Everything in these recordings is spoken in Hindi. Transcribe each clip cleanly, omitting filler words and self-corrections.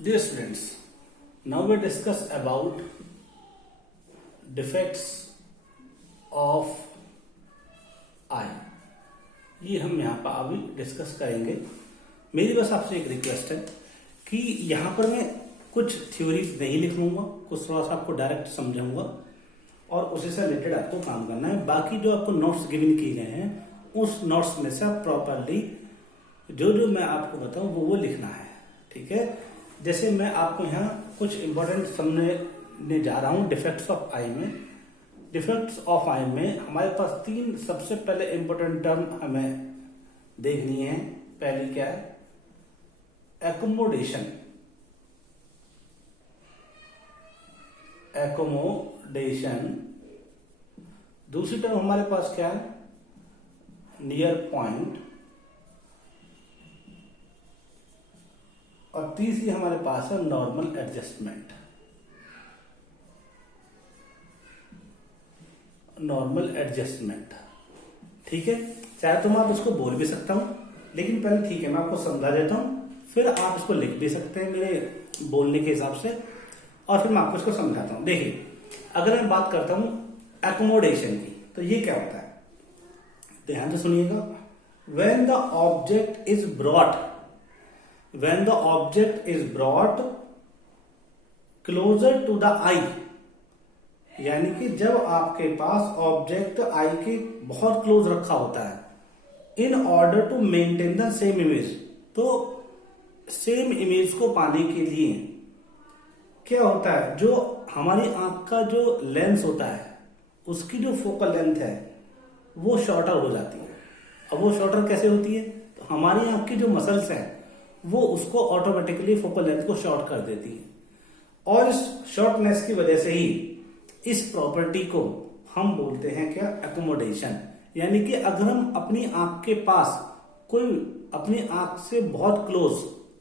Dear students, now we discuss about defects of eye. ये हम यहाँ पर अभी डिस्कस करेंगे. मेरी बस आपसे एक रिक्वेस्ट है कि यहाँ पर मैं कुछ थ्योरीज नहीं लिख लूंगा, कुछ थोड़ा सा आपको डायरेक्ट समझाऊंगा और उसी से रिलेटेड आपको काम करना है. बाकी जो आपको नोट्स गिवन किए गए हैं उस नोट्स में से आप प्रॉपरली जो जो मैं आपको बताऊं वो लिखना है. ठीक है. जैसे मैं आपको यहाँ कुछ इंपॉर्टेंट समझने जा रहा हूँ डिफेक्ट्स ऑफ आई में. डिफेक्ट्स ऑफ आई में हमारे पास तीन सबसे पहले इंपॉर्टेंट टर्म हमें देखनी है. पहली क्या है? एकोमोडेशन. एकोमोडेशन. दूसरी टर्म हमारे पास क्या है? Near point. और तीसरी हमारे पास है नॉर्मल एडजस्टमेंट. Normal adjustment. ठीक है. चाहे तो मैं आप इसको बोल भी सकता हूं, लेकिन पहले ठीक है मैं आपको समझा देता हूं, फिर आप इसको लिख भी सकते हैं मेरे बोलने के हिसाब से, और फिर मैं आपको इसको समझाता हूं. देखिए, अगर मैं बात करता हूं एकोमोडेशन की, तो ये क्या होता है? ध्यान से सुनिएगा. When the object is brought when the object is brought closer to the eye, यानी कि जब आपके पास ऑब्जेक्ट आई के बहुत क्लोज रखा होता है in order to maintain the same image. तो सेम इमेज को पाने के लिए क्या होता है, जो हमारी आंख का जो लेंस होता है उसकी जो फोकल लेंथ है वो शॉर्टर हो जाती है. अब वो शॉर्टर कैसे होती है? तो हमारी आंख की जो मसल्स हैं वो उसको ऑटोमेटिकली फोकल लेंथ को शॉर्ट कर देती है, और इस शॉर्टनेस की वजह से ही इस प्रॉपर्टी को हम बोलते हैं क्या? एकोमोडेशन. यानी कि अगर हम अपनी आंख के पास कोई अपनी आंख से बहुत क्लोज,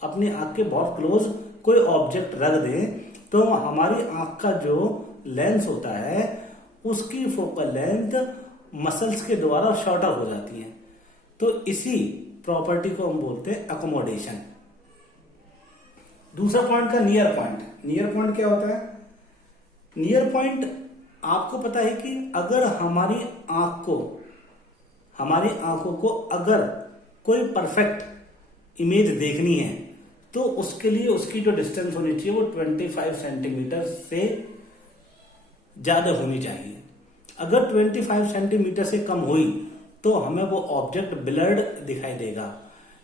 अपनी आंख के बहुत क्लोज कोई ऑब्जेक्ट रख दें तो हमारी आंख का जो लेंस होता है उसकी फोकल लेंथ मसल्स के द्वारा शॉर्टर हो जाती है. तो इसी प्रॉपर्टी को हम बोलते हैं एकोमोडेशन. दूसरा पॉइंट का नियर पॉइंट. नियर पॉइंट क्या होता है? नियर पॉइंट आपको पता है कि अगर हमारी आंखों को अगर कोई परफेक्ट इमेज देखनी है तो उसके लिए उसकी जो डिस्टेंस होनी चाहिए वो 25 सेंटीमीटर से ज्यादा होनी चाहिए. अगर 25 सेंटीमीटर से कम हुई तो हमें वो ऑब्जेक्ट ब्लर्ड दिखाई देगा.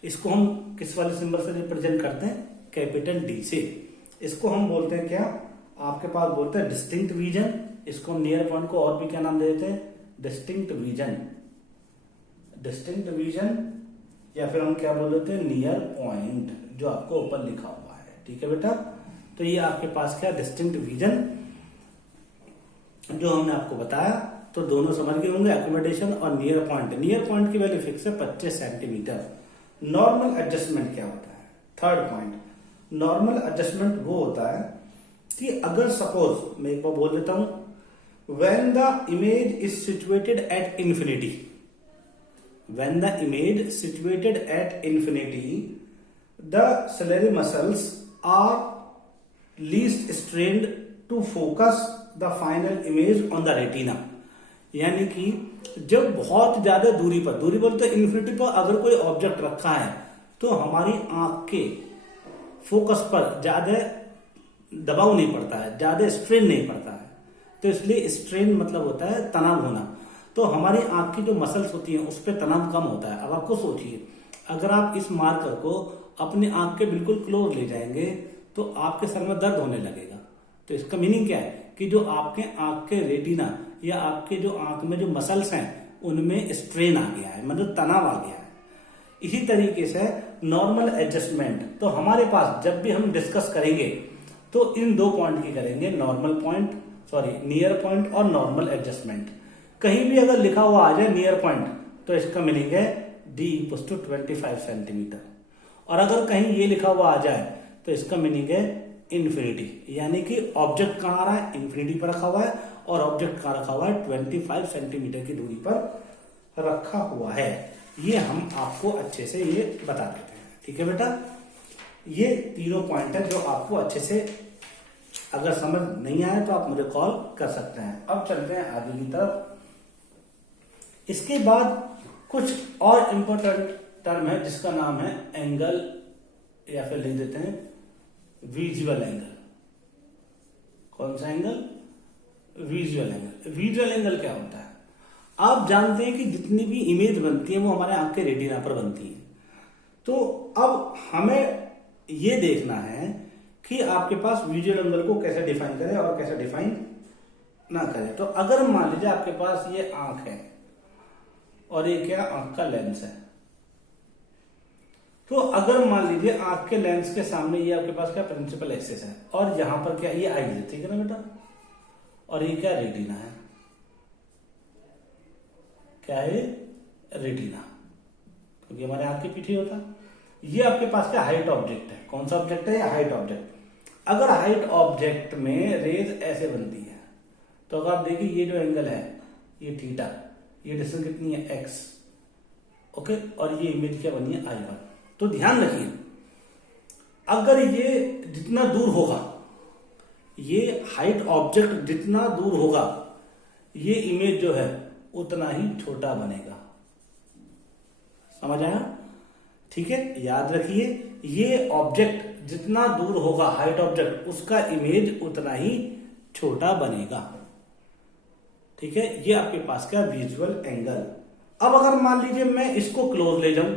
इसको हम किस वाले सिंबल से रिप्रेजेंट करते हैं? कैपिटल डी से. इसको हम बोलते हैं क्या? आपके पास बोलते हैं डिस्टिंक्ट विजन. इसको हम नियर पॉइंट को और भी क्या नाम देते हैं? Distinct vision. डिस्टिंक्ट विजन, या फिर हम क्या बोल देते हैं? नियर पॉइंट, जो आपको ऊपर लिखा हुआ है. ठीक है बेटा. तो ये आपके पास क्या? डिस्टिंक्ट विजन, जो हमने आपको बताया. तो दोनों समझ गए होंगे, एकोमोडेशन और नियर पॉइंट. नियर पॉइंट की वैल्यू फिक्स है 25 सेंटीमीटर. नॉर्मल एडजस्टमेंट क्या होता है? Third point. नॉर्मल एडजस्टमेंट वो होता है कि अगर सपोज मैं एक बार बोल देता हूं, when the image is situated at infinity. When the image situated at infinity the ciliary muscles are least strained to focus the final image on the retina. यानी कि जब बहुत ज्यादा दूरी पर तो इन्फिनिटी पर अगर कोई ऑब्जेक्ट रखा है तो हमारी आंख के फोकस पर ज्यादा दबाव नहीं पड़ता है, ज्यादा स्ट्रेन नहीं पड़ता है. तो इसलिए स्ट्रेन मतलब होता है तनाव होना. तो हमारी आंख की जो मसल्स होती हैं उस पर तनाव कम होता है. अब आपको सोचिए, अगर आप इस मार्कर को अपनी आंख के बिल्कुल क्लोज ले जाएंगे तो आपके सर में दर्द होने लगेगा. तो इसका मीनिंग क्या है कि जो आपके आंख के रेटिना या आपके जो आंख में जो मसल्स हैं उनमें स्ट्रेन आ गया है, मतलब तनाव आ गया है. इसी तरीके से नॉर्मल एडजस्टमेंट, तो हमारे पास जब भी हम डिस्कस करेंगे तो इन दो पॉइंट की करेंगे, नियर पॉइंट और नॉर्मल एडजस्टमेंट. कहीं भी अगर लिखा हुआ आ जाए नियर पॉइंट तो इसका मीनिंग है D = 25 सेंटीमीटर. और अगर कहीं ये लिखा हुआ आ जाए तो इसका मीनिंग है इंफिनिटी. यानी कि ऑब्जेक्ट कहां आ रहा है? इंफिनिटी पर रखा हुआ है, और ऑब्जेक्ट कहां रखा हुआ है? 25 सेंटीमीटर की दूरी पर रखा हुआ है. ये हम आपको अच्छे से ये बता देते हैं. ठीक है बेटा. ये तीनों पॉइंट है जो आपको अच्छे से, अगर समझ नहीं आए तो आप मुझे कॉल कर सकते हैं। अब चलते हैं आगे की तरफ। इसके बाद कुछ और इंपॉर्टेंट टर्म है जिसका नाम है एंगल, या फिर लिख देते हैं विजुअल एंगल। कौन सा angle? Visual angle. Visual angle क्या होता है? आप जानते हैं कि जितनी भी इमेज बनती है वो हमारे आंख के रेटिना पर बनती है। तो अब हमें ये देखना है कि आपके पास विजुअल एंगल को कैसे डिफाइन करें और कैसे डिफाइन ना करें। तो अगर मान लीजिए आपके पास ये आंख है और ये क्या, आंख का लेंस है। तो अगर मान लीजिए आंख के लेंस के सामने ये आपके पास क्या, प्रिंसिपल एक्सिस है, और यहां पर क्या, ये आई है, ठीक है ना बेटा, और ये क्या, रेटिना है। क्या है? रेटिना, क्योंकि हमारे आंख के पीछे होता है। ये आपके पास क्या, हाइट ऑब्जेक्ट है। कौन सा ऑब्जेक्ट है? Height object. अगर हाइट ऑब्जेक्ट में रेज ऐसे बनती है तो अगर आप देखिए ये जो एंगल है ये थीटा, ये डिस्टेंस कितनी है, एक्स, ओके, और ये इमेज क्या बनी है, I1। तो ध्यान रखिए, अगर ये जितना दूर होगा, ये हाइट ऑब्जेक्ट जितना दूर होगा, ये इमेज जो है उतना ही छोटा बनेगा। समझ आया? ठीक है, याद रखिए, ये ऑब्जेक्ट जितना दूर होगा, हाइट ऑब्जेक्ट, उसका इमेज उतना ही छोटा बनेगा। ठीक है, ये आपके पास क्या, विजुअल एंगल। अब अगर मान लीजिए मैं इसको क्लोज ले जाऊं,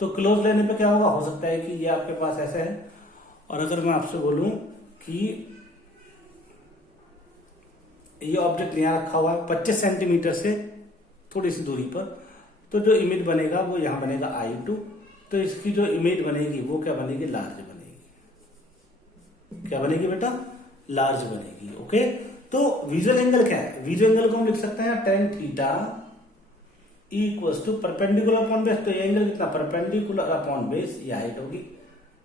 तो क्लोज लेने पे क्या होगा, हो सकता है कि ये आपके पास ऐसा है, और अगर मैं आपसे बोलूं कि ये ऑब्जेक्ट यहां रखा हुआ है 25 सेंटीमीटर से थोड़ी सी दूरी पर, तो जो इमेज बनेगा वो यहां बनेगा I2। तो इसकी जो इमेज बनेगी वो क्या बनेगी, लार्ज बनेगी। क्या बनेगी बेटा, लार्ज बनेगी। ओके, तो विजुअल एंगल क्या है? विजुअल एंगल को हम लिख सकते हैं tan theta equals to perpendicular upon base. तो ये एंगल कितना, परपेंडिकुलर अपॉन बेस, ये हाइट होगी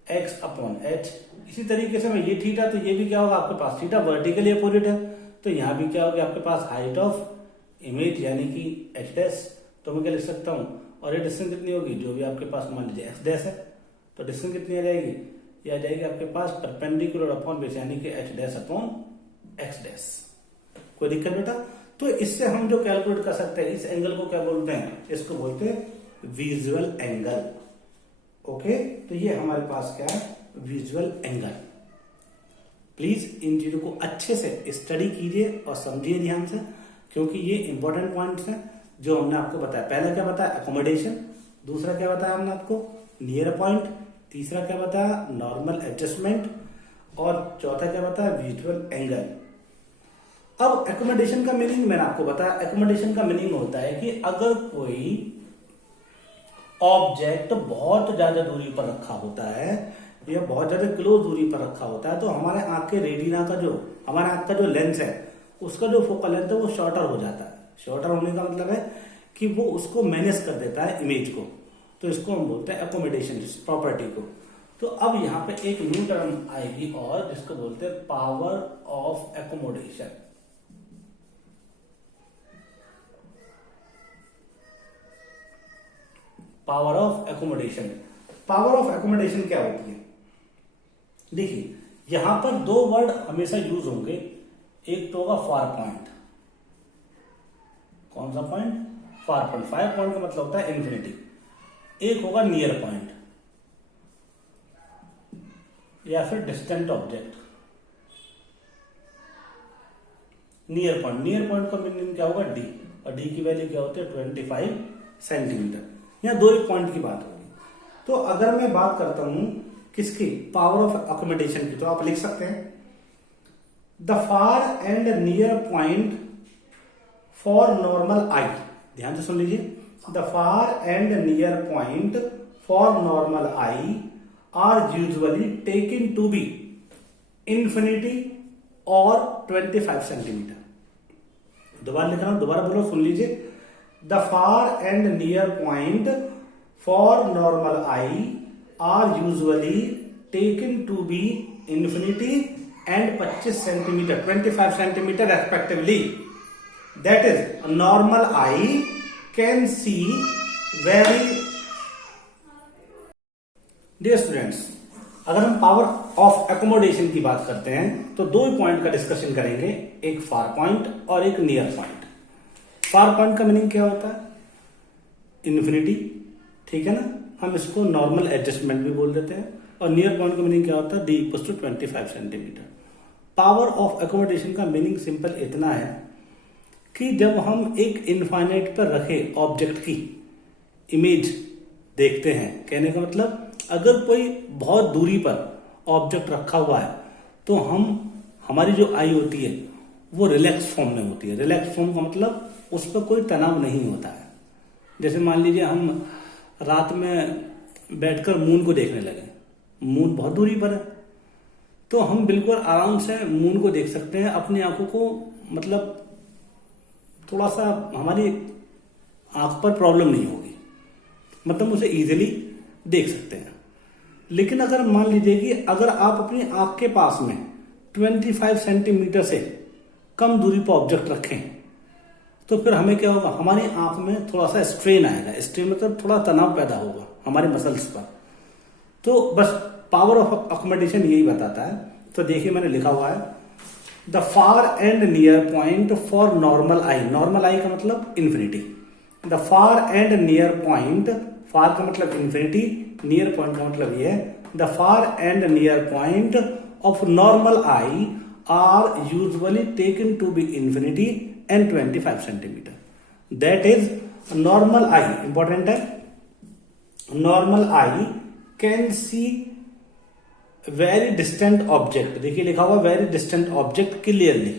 x अपॉन h। इसी तरीके से मैं ये थीटा, तो ये भी क्या होगा आपके पास, थीटा वर्टिकली अपोजिट है, तो यहां भी क्या होगा आपके पास, हाइट ऑफ इमेज यानी कि h डैश। तो मैं क्या लिख सकता हूं, और ये डिस्टेंस कितनी होगी, जो भी आपके पास मान लीजिए x डैश है, तो डिस्टेंस कितनी आ जाएगी, ये आ जाएगी आपके पास परपेंडिकुलर अपॉन बेस यानी कि h dash upon x dash. कोई दिक्कत बेटा? तो इससे हम जो कैलकुलेट कर सकते हैं, इस एंगल को क्या बोलते हैं, इसको बोलते हैं विजुअल एंगल। ओके, तो ये हमारे पास क्या है, विजुअल एंगल। प्लीज इन चीजों को अच्छे से स्टडी कीजिए और समझिए ध्यान से, क्योंकि ये इंपॉर्टेंट पॉइंट्स हैं जो हमने आपको बताया। पहला क्या बताया, एकोमोडेशन। दूसरा क्या बताया हमने आपको, नियर पॉइंट। तीसरा क्या बताया, नॉर्मल एडजस्टमेंट। और चौथा क्या बताया, विजुअल एंगल। अब एकोमोडेशन का मीनिंग मैंने आपको बताया। एकोमोडेशन का मीनिंग होता है कि अगर कोई ऑब्जेक्ट बहुत ज्यादा दूरी पर रखा होता है या बहुत ज्यादा क्लोज दूरी पर रखा होता है, तो हमारे आंख के रेटिना का जो, हमारे आंख का जो लेंस है, उसका जो फोकल लेंथ है वो शॉर्टर हो जाता है। शॉर्टर होने का मतलब है कि वो उसको मैनेज कर देता है इमेज को। तो इसको हम बोलते हैं एकोमोडेशन, इस प्रॉपर्टी को। तो अब यहां पे एक न्यू टर्म आएगी और जिसको बोलते हैं power of accommodation. Power of accommodation. Power of accommodation क्या होती है? देखिए, यहां पर दो वर्ड हमेशा यूज होंगे। एक तो होगा फार पॉइंट। कौन सा point? Far point. Far point का मतलब होता है इंफिनिटी। एक होगा नियर पॉइंट या फिर distant object. Near point, near point का मीनिंग क्या होगा, डी, और डी की वैल्यू क्या होती है 25 सेंटीमीटर। यहाँ दो ही पॉइंट की बात होगी। तो अगर मैं बात करता हूं किसकी, पावर ऑफ एकोमोडेशन की, तो आप लिख सकते हैं the far and near point for normal eye. ध्यान से सुन लीजिए, the far and near point for normal eye are usually taken to be infinity और 25 सेंटीमीटर। दोबारा लिख रहा हूं, दोबारा बोलो, सुन लीजिए। The far and near point for normal eye are usually taken to be infinity and 25 centimetre, 25 centimetre respectively. That is, a normal eye can see very. Dear students, अगर हम पावर ऑफ एकोमोडेशन की बात करते हैं तो दो पॉइंट का डिस्कशन करेंगे, एक फार पॉइंट और एक नियर पॉइंट। फार पॉइंट का मीनिंग क्या होता है? इन्फिनिटी, ठीक है ना, हम इसको नॉर्मल एडजस्टमेंट भी बोल देते हैं। और नियर पॉइंट का मीनिंग क्या होता है? d equal to 25 centimetre. Power of accommodation का मीनिंग सिंपल इतना है कि जब हम एक इनफाइनाइट पर रखे ऑब्जेक्ट की इमेज देखते हैं, कहने का मतलब अगर कोई बहुत दूरी पर ऑब्जेक्ट रखा हुआ है तो हमारी जो आई होती है वो रिलैक्स फॉर्म में होती है। रिलैक्स फॉर्म का मतलब उस पर कोई तनाव नहीं होता है। जैसे मान लीजिए हम रात में बैठकर मून को देखने लगे, मून बहुत दूरी पर है, तो हम बिल्कुल आराम से मून को देख सकते हैं। अपनी आंखों को मतलब थोड़ा सा हमारी आंख पर प्रॉब्लम नहीं होगी, मतलब उसे इजीली देख सकते हैं। लेकिन अगर मान लीजिए कि अगर आप अपनी आंख के पास में 25 सेंटीमीटर से कम दूरी पर ऑब्जेक्ट रखें तो फिर हमें क्या होगा? हमारी आंख में थोड़ा सा स्ट्रेन आएगा। स्ट्रेन मतलब थोड़ा तनाव पैदा होगा हमारे मसल्स पर। तो बस पावर ऑफ अकोमोडेशन यही बताता है। तो देखिए मैंने लिखा हुआ है the far and near point for normal eye. Normal eye का मतलब infinity. The far and near point, far का मतलब इन्फिनिटी, नियर पॉइंट का मतलब ये है the far and near point of normal eye are usually taken to be infinity and 25 centimetre. That is normal eye, important है, normal eye can see very distant object. देखिए लिखा हुआ वेरी डिस्टेंट ऑब्जेक्ट क्लियरली,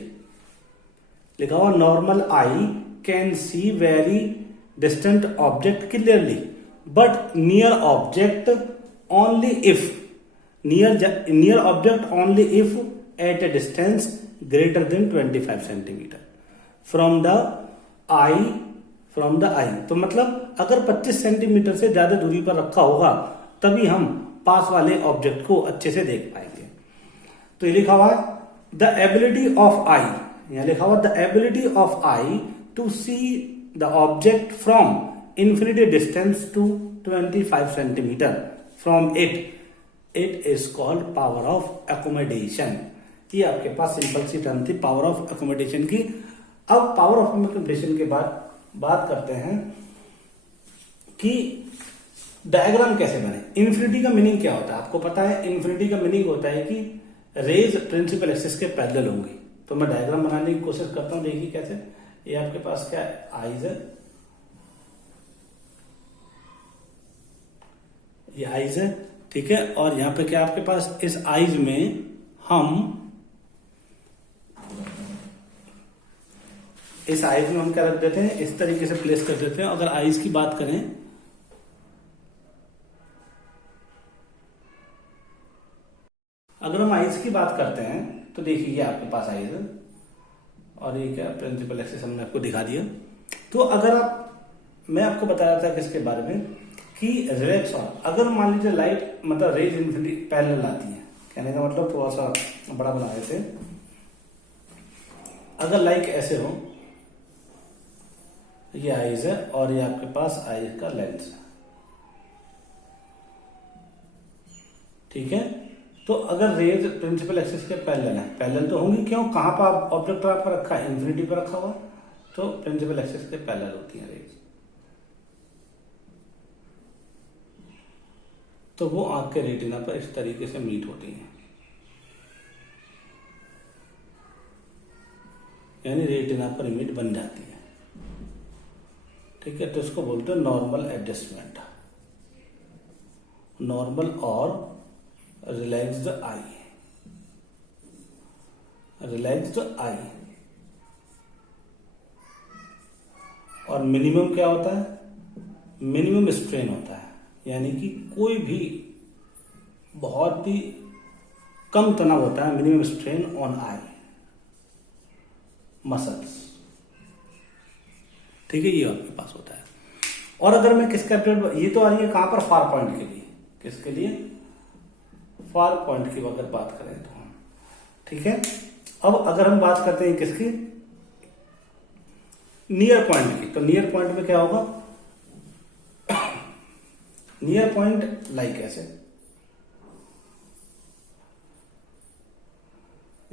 लिखा हुआ normal eye can see very distant object clearly but near object only if, near object only if at a distance greater than 25 centimetre from the eye, from the eye. तो मतलब अगर 25 सेंटीमीटर से ज्यादा दूरी पर रखा होगा तभी हम पास वाले ऑब्जेक्ट को अच्छे से देख पाएंगे। तो ये लिखा हुआ है द एबिलिटी ऑफ आई, यहां लिखा हुआ the ability of eye to see the object from infinity distance to 25 centimeter from it is called power of accommodation। ये आपके पास सिंपल सी टर्म थी पावर ऑफ एकोमोडेशन की। अब पावर ऑफ एकोमोडेशन के बाद बात करते हैं कि डायग्राम कैसे बने। इन्फिनिटी का मीनिंग क्या होता है? आपको पता है इन्फिनिटी का मीनिंग होता है कि रेज प्रिंसिपल एक्सिस के पैरेलल होंगी। तो मैं डायग्राम बनाने की कोशिश करता हूं, देखिए कैसे। ये आपके पास क्या है? आईज है, ये आईज है, ठीक है। और यहां पे क्या आपके पास इस आईज में हम क्या रख देते हैं? इस तरीके से प्लेस कर देते हैं। अगर आईज की बात करें अगर हम आईज की बात करते हैं तो देखिए ये आपके पास आईज है और ये क्या प्रिंसिपल एक्सिस हमने आपको दिखा दिया। तो अगर मैं आपको बता रहा था किसके बारे में कि रिलैक्स ऑन, अगर मान लीजिए लाइट मतलब रेज इन्फिनिटी पैरेलल आती है, कहने का मतलब थोड़ा सा बड़ा बना देते। अगर लाइक ऐसे हो, ये आईज है और ये आपके पास आईज का लेंस है, ठीक है। तो अगर रेज प्रिंसिपल एक्सिस के पैरेलल है, पैरेलल तो होंगी, क्यों? कहां पर ऑब्जेक्ट आपका रखा है? इन्फिनिटी पर रखा हुआ, तो प्रिंसिपल एक्सिस के पैरेलल होती है रेज। तो वो आंख के रेटिना पर इस तरीके से मीट होती है, यानी रेटिना पर इमेज बन जाती है, ठीक है। तो इसको बोलते हैं नॉर्मल एडजस्टमेंट, नॉर्मल और रिलैक्स्ड आई, रिलैक्स्ड आई। और मिनिमम क्या होता है? मिनिमम स्ट्रेन होता है, यानी कि कोई भी बहुत ही कम तनाव होता है, minimum strain on eye muscles, ठीक है। ये आपके पास होता है। और अगर मैं किसका ये तो आ रही है कहां पर? फार पॉइंट के लिए। किसके लिए? फार पॉइंट की अगर बात करें तो, ठीक है। अब अगर हम बात करते हैं किसकी? नियर पॉइंट की। तो नियर पॉइंट में क्या होगा? नियर पॉइंट लाइक ऐसे,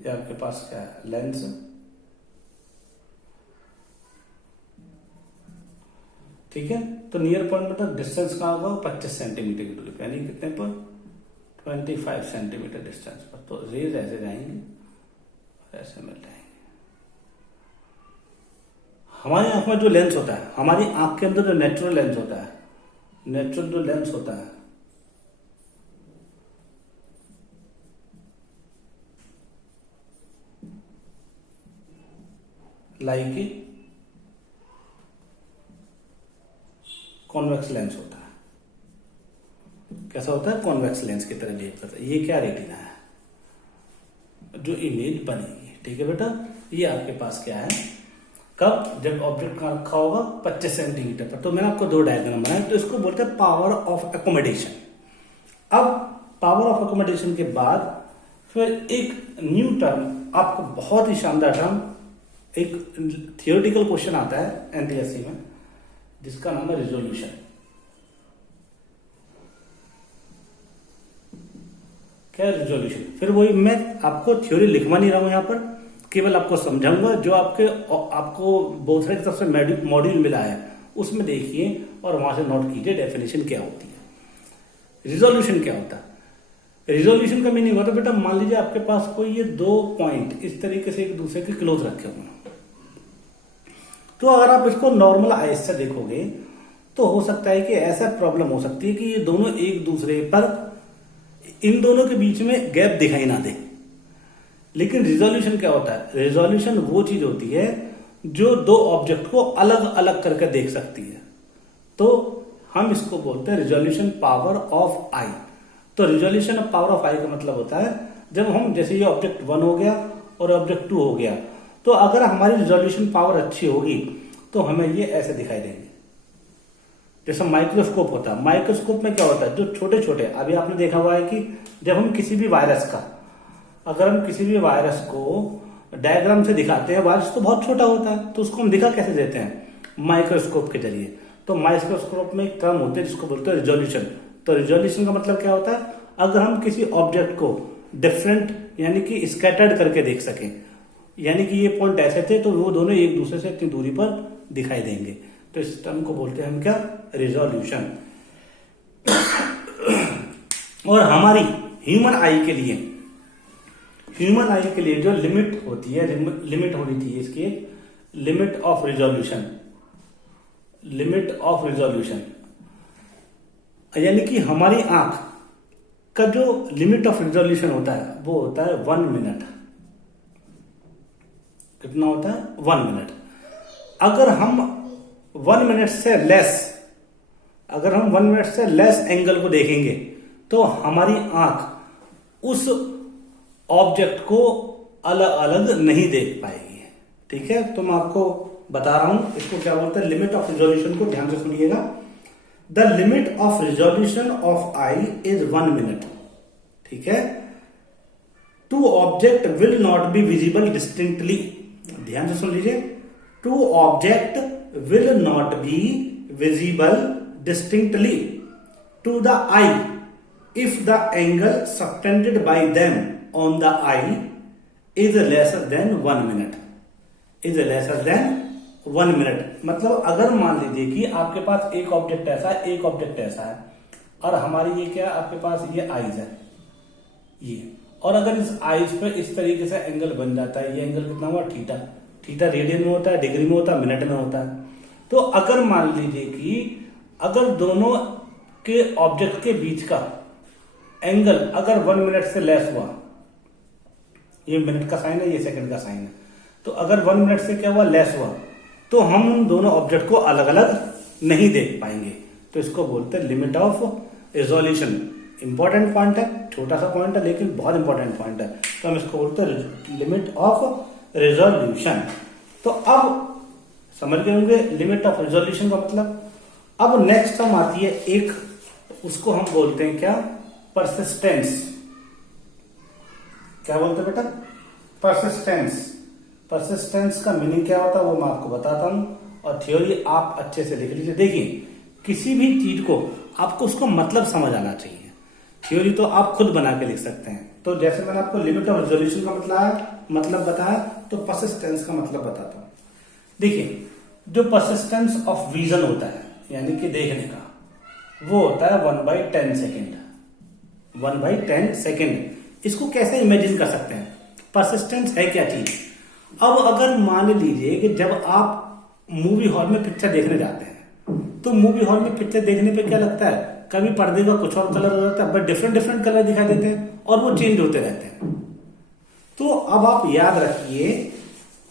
ये आपके पास क्या है, लेंस। ठीक है, तो नियर पॉइंट मतलब डिस्टेंस कहाँ होगा, 25 सेंटीमीटर की दूरी पे, यानी कितने पर, 25 सेंटीमीटर डिस्टेंस पर। तो रेज ऐसे जाएंगे और ऐसे मिल जाएंगे। हमारी आंख में जो लेंस होता है, हमारी आंख के अंदर जो नेचुरल लेंस होता है, नेचुरल जो लेंस होता है, लाइक कॉन्वेक्स लेंस होता है। कैसा होता है, कॉन्वेक्स लेंस की तरह बिहेव करता है। ये क्या, रेटिना है जो इमेज बनेगी। ठीक है बेटा, ये आपके पास क्या है, कब, जब ऑब्जेक्ट कहां रखा होगा, 25 सेंटीमीटर पर। तो मैंने आपको दो डायग्राम बनाया, तो इसको बोलते हैं पावर ऑफ एकोमोडेशन। अब पावर ऑफ एकोमोडेशन के बाद फिर एक न्यू टर्म, आपको बहुत ही शानदार टर्म, एक थियोरेटिकल क्वेश्चन आता है एनटीएससी में, जिसका नाम है रिजोल्यूशन। क्या है रिजोल्यूशन? फिर वही, मैं आपको थ्योरी लिखवा नहीं रहा हूं यहां पर, केवल आपको समझाऊंगा। जो आपको बहुत सारे तरफ से मॉड्यूल मिला है, उसमें देखिए और वहां से नोट कीजिए डेफिनेशन क्या होती है, रिजोल्यूशन क्या होता है। रिजोल्यूशन का मीनिंग होता है बेटा, मान लीजिए आपके पास कोई ये दो पॉइंट इस तरीके से एक दूसरे के क्लोज रखे हुए हैं, तो अगर आप इसको नॉर्मल आइज से देखोगे तो हो सकता है कि ऐसा प्रॉब्लम हो सकती है कि ये दोनों एक दूसरे पर, इन दोनों के बीच में गैप दिखाई ना दे। लेकिन रिजोल्यूशन क्या होता है, रिजोल्यूशन वो चीज होती है जो दो ऑब्जेक्ट को अलग अलग करके देख सकती है। तो हम इसको बोलते हैं रिजोल्यूशन पावर ऑफ आई। तो रिजोल्यूशन ऑफ पावर ऑफ आई का मतलब होता है, जब हम, जैसे ये ऑब्जेक्ट 1 हो गया और ऑब्जेक्ट 2 हो गया, तो अगर हमारी रिजोल्यूशन पावर अच्छी होगी तो हमें ये ऐसे दिखाई देंगे। जैसे माइक्रोस्कोप होता है, माइक्रोस्कोप में क्या होता है, जो छोटे छोटे, अभी आपने देखा हुआ है कि जब हम किसी भी वायरस का, अगर हम किसी भी वायरस को डायग्राम से दिखाते हैं, वायरस तो बहुत छोटा होता है, तो उसको हम दिखा कैसे देते हैं, माइक्रोस्कोप के जरिए। तो माइक्रोस्कोप में एक टर्म होते हैं जिसको बोलते हैं रिजोल्यूशन। तो रिजोल्यूशन का मतलब क्या होता है, अगर हम किसी ऑब्जेक्ट को डिफरेंट यानी कि स्कैटर्ड करके देख सकें, यानी कि ये पॉइंट ऐसे थे तो वो दोनों एक दूसरे से इतनी दूरी पर दिखाई देंगे, तो इस टर्म को बोलते हैं हम क्या, रिजोल्यूशन। और हमारी ह्यूमन आई के लिए, ह्यूमन आई के लिए जो लिमिट होती है, लिमिट होनी थी इसकी, limit of resolution, limit of resolution, यानी कि हमारी आंख का जो लिमिट ऑफ रिजोल्यूशन होता है वो होता है 1 मिनट। कितना होता है, 1 मिनट। अगर हम 1 मिनट से लेस, अगर हम 1 मिनट से लेस एंगल को देखेंगे तो हमारी आंख उस ऑब्जेक्ट को अलग अलग नहीं देख पाएगी। ठीक है, तो मैं आपको बता रहा हूं इसको क्या बोलते हैं, लिमिट ऑफ रिजोल्यूशन को ध्यान से सुनिएगा। The limit of resolution of eye is 1 minute. ठीक है, two object will not be visible distinctly. ध्यान से सुन लीजिए, two object will not be visible distinctly to the eye if the angle subtended by them on the eye is lesser than 1 minute, is lesser than 1 minute। मतलब अगर मान लीजिए कि आपके पास एक ऑब्जेक्ट ऐसा है, एक ऑब्जेक्ट ऐसा है, और हमारी ये क्या है, आपके पास ये आईज है ये, और अगर इस आईज पे इस तरीके से एंगल बन जाता है, ये एंगल कितना हुआ, थीटा। थीटा रेडियन में होता है, डिग्री में होता है, मिनट में होता है। तो अगर मान लीजिए कि अगर दोनों के ऑब्जेक्ट के बीच का एंगल अगर 1 मिनट से लेस हुआ, ये मिनट का साइन है, ये सेकंड का साइन है, तो अगर 1 मिनट से क्या हुआ, लेस हुआ, तो हम उन दोनों ऑब्जेक्ट को अलग अलग नहीं देख पाएंगे। तो इसको बोलते हैं limit of resolution. Important point है, छोटा सा पॉइंट है लेकिन बहुत इंपॉर्टेंट पॉइंट है, तो हम इसको बोलते हैं लिमिट ऑफ रिजोल्यूशन। तो अब समझ गए होंगे लिमिट ऑफ रिजोल्यूशन का मतलब। अब नेक्स्ट टर्म आती है एक, उसको हम बोलते हैं क्या, परसिस्टेंस। क्या बोलते हैं बेटा, परसिस्टेंस। परसिस्टेंस का मीनिंग क्या होता है वो मैं आपको बताता हूं, और थ्योरी आप अच्छे से लिख लीजिए। देखिए, किसी भी चीज को आपको उसको मतलब समझ आना चाहिए। थ्योरी तो आप खुद बना के लिख सकते हैं, तो जैसे मैंने आपको लिमिट ऑफ रेजोल्यूशन का मतलब बताया, तो परसिस्टेंस का मतलब बताता हूं। देखिए, जो परसिस्टेंस ऑफ विजन होता है यानी कि देखने का, वो होता है 1/10 सेकेंड। 1/10 सेकेंड। इसको कैसे इमेजिन कर सकते हैं? परसिस्टेंस है क्या चीज? अब अगर मान लीजिए कि जब आप मूवी हॉल में पिक्चर देखने जाते हैं, तो मूवी हॉल में पिक्चर देखने पे क्या लगता है, कभी पर्दे का कुछ और कलर हो जाता है, बट डिफरेंट डिफरेंट कलर दिखाई देते हैं और वो चेंज होते रहते हैं। तो अब आप याद रखिए,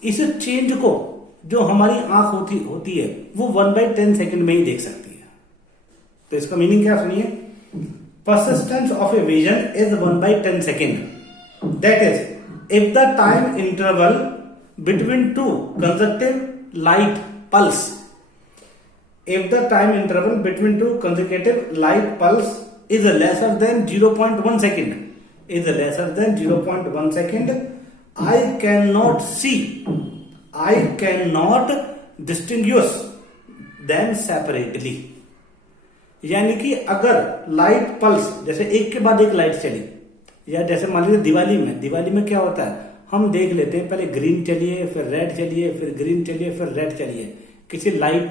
इस चेंज को जो हमारी आंख होती है वो 1/10 सेकेंड में ही देख सकती है। तो इसका मीनिंग क्या सुनिए, persistence of a vision is 1/10 second. That is, if the time interval between two consecutive light pulse, if the time interval between two consecutive light pulse is lesser than 0.1 second, is lesser than 0.1 second, I cannot distinguish them separately. यानी कि अगर लाइट पल्स जैसे एक के बाद एक लाइट चली, या जैसे मान लीजिए दिवाली में क्या होता है, हम देख लेते हैं पहले ग्रीन चलिए, फिर रेड चलिए, फिर ग्रीन चलिए, फिर रेड चलिए, किसी लाइट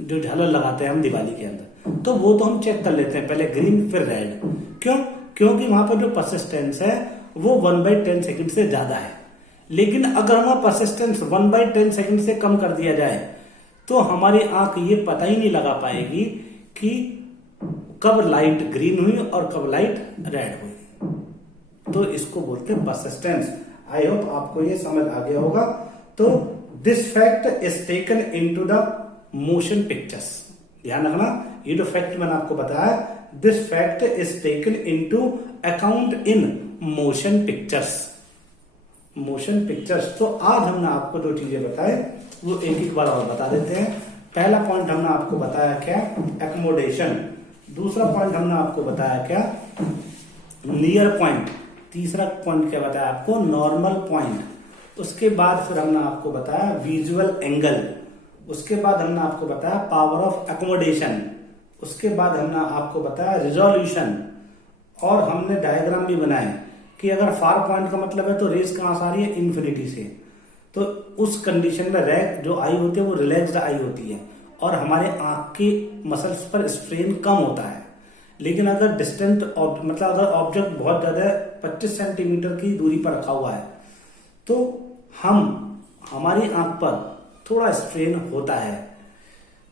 जो झालर लगाते हैं हम दिवाली के अंदर, तो वो तो हम चेक कर लेते हैं पहले ग्रीन फिर रेड। क्यों? क्योंकि वहां पर जो परसिस्टेंस है वो 1/10 सेकेंड से ज्यादा है। लेकिन अगर हमारा परसिस्टेंस 1/10 सेकेंड से कम कर दिया जाए तो हमारी आंख ये पता ही नहीं लगा पाएगी कि कब लाइट ग्रीन हुई और कब लाइट रेड हुई। तो इसको बोलते हैं परसिस्टेंस। आई होप आपको ये समझ आ गया होगा। तो this fact is taken into the motion pictures. ध्यान रखना, ये जो फैक्ट मैंने आपको बताया, this fact is taken into account in motion pictures. Motion pictures. तो आज हमने आपको जो चीजें बताए वो एक एक बार और बता देते हैं। पहला पॉइंट हमने आपको बताया क्या, एकोमोडेशन। दूसरा पॉइंट हमने आपको बताया क्या, नियर पॉइंट। तीसरा पॉइंट क्या बताया आपको, नॉर्मल पॉइंट। उसके बाद फिर हमने आपको बताया विजुअल एंगल। उसके बाद हमने आपको बताया पावर ऑफ एकोमोडेशन। उसके बाद हमने आपको बताया रिजोल्यूशन। और हमने डायग्राम भी बनाए कि अगर फार पॉइंट का मतलब है तो रेस कहां से आ रही है, इन्फिनिटी से। तो उस कंडीशन में रैक जो आई होती है वो रिलैक्स्ड आई होती है और हमारे आंख के मसल्स पर स्ट्रेन कम होता है। लेकिन अगर डिस्टेंट मतलब अगर ऑब्जेक्ट बहुत ज्यादा 25 सेंटीमीटर की दूरी पर रखा हुआ है तो हमारी आंख पर थोड़ा स्ट्रेन होता है।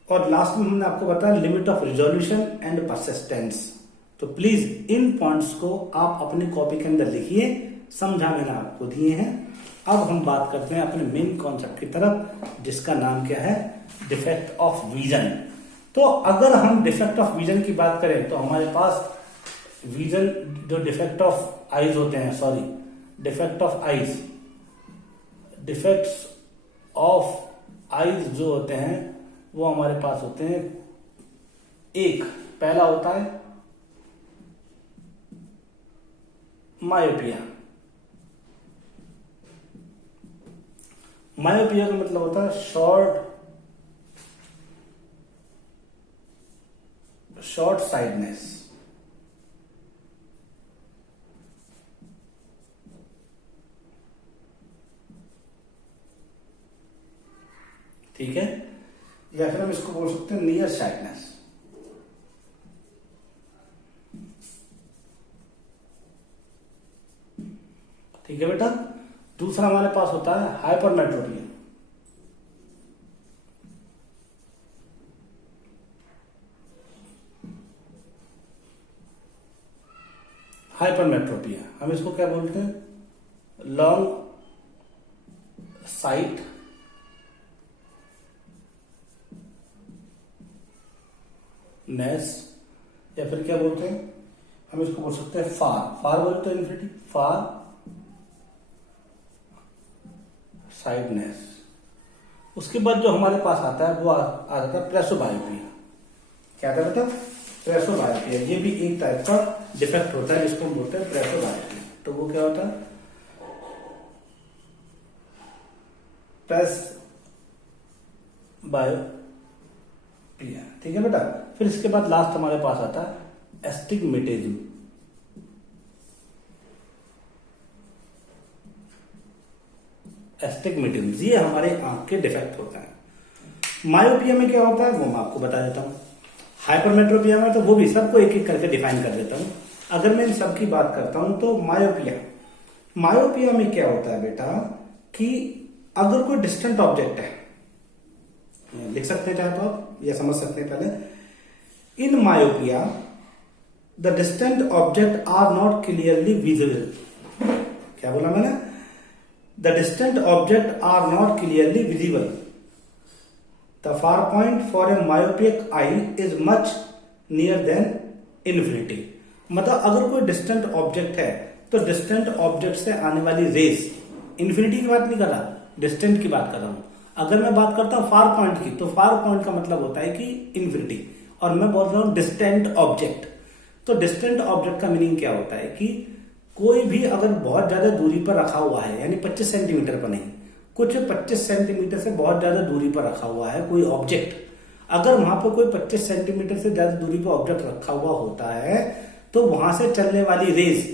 और लास्ट में हमने आपको बताया limit of resolution and persistence. तो प्लीज इन पॉइंट्स को आप अपनी कॉपी के अंदर लिखिए, समझा मैंने आपको दिए हैं। अब हम बात करते हैं अपने मेन कॉन्सेप्ट की तरफ, जिसका नाम क्या है, डिफेक्ट ऑफ विजन। तो अगर हम डिफेक्ट ऑफ विजन की बात करें तो हमारे पास विजन जो डिफेक्ट ऑफ आईज होते हैं, defect of eyes, defects of eyes जो होते हैं वो हमारे पास होते हैं। एक पहला होता है मायोपिया। मायोपिया का मतलब होता है शॉर्ट साइडनेस। ठीक है, या फिर हम इसको बोल सकते हैं नियर साइडनेस। ठीक है बेटा। दूसरा हमारे पास होता है हाइपरमेट्रोपिया। हाइपरमेट्रोपिया हम इसको क्या बोलते हैं, लॉन्ग साइट नेस, या फिर क्या बोलते हैं, हम इसको बोल सकते हैं फार बोलते हैं इन्फिनिटी, फार साइडनेस। उसके बाद जो हमारे पास आता है वो आ जाता है प्रेसोबायोपिया। क्या था बेटा, प्रेसोबायोपिया। ये भी एक टाइप का डिफेक्ट होता है जिसको हम बोलते हैं प्रेसोबायोपिया। तो वो क्या होता है, प्रेसोबायोपिया। ठीक है बेटा। फिर इसके बाद लास्ट हमारे पास आता है एस्टिग्मेटिज्म। एस्टिग्मेटिज्म, ये हमारे आंख के डिफेक्ट होता है। मायोपिया में क्या होता है वो मैं आपको बता देता हूँ। हाइपरमेट्रोपिया में तो वो भी सबको एक एक करके डिफाइन कर देता हूँ। अगर मैं इन सब की बात करता हूं तो मायोपिया में क्या होता है बेटा कि अगर कोई डिस्टेंट ऑब्जेक्ट है, लिख सकते हैं चाहे तो आप या समझ सकते हैं पहले। In myopia the distant object are not clearly visible. क्या बोला मैंने? The distant object are not clearly visible. The far point for a myopic eye is much near than infinity. मतलब अगर कोई डिस्टेंट ऑब्जेक्ट है तो डिस्टेंट ऑब्जेक्ट से आने वाली रेस, इन्फिनिटी की बात नहीं कर रहा, डिस्टेंट की बात कर रहा हूं। अगर मैं बात करता हूं फार पॉइंट की, तो फार पॉइंट का मतलब होता है कि इन्फिनिटी, और मैं बोल रहा हूं डिस्टेंट ऑब्जेक्ट। तो डिस्टेंट ऑब्जेक्ट का मीनिंग क्या होता है कि कोई भी अगर बहुत ज्यादा दूरी पर रखा हुआ है, यानी 25 सेंटीमीटर पर नहीं, कुछ 25 सेंटीमीटर से बहुत ज्यादा दूरी पर रखा हुआ है कोई ऑब्जेक्ट, अगर वहां पर कोई 25 सेंटीमीटर से ज्यादा दूरी पर ऑब्जेक्ट रखा हुआ होता है तो वहां से चलने वाली रेस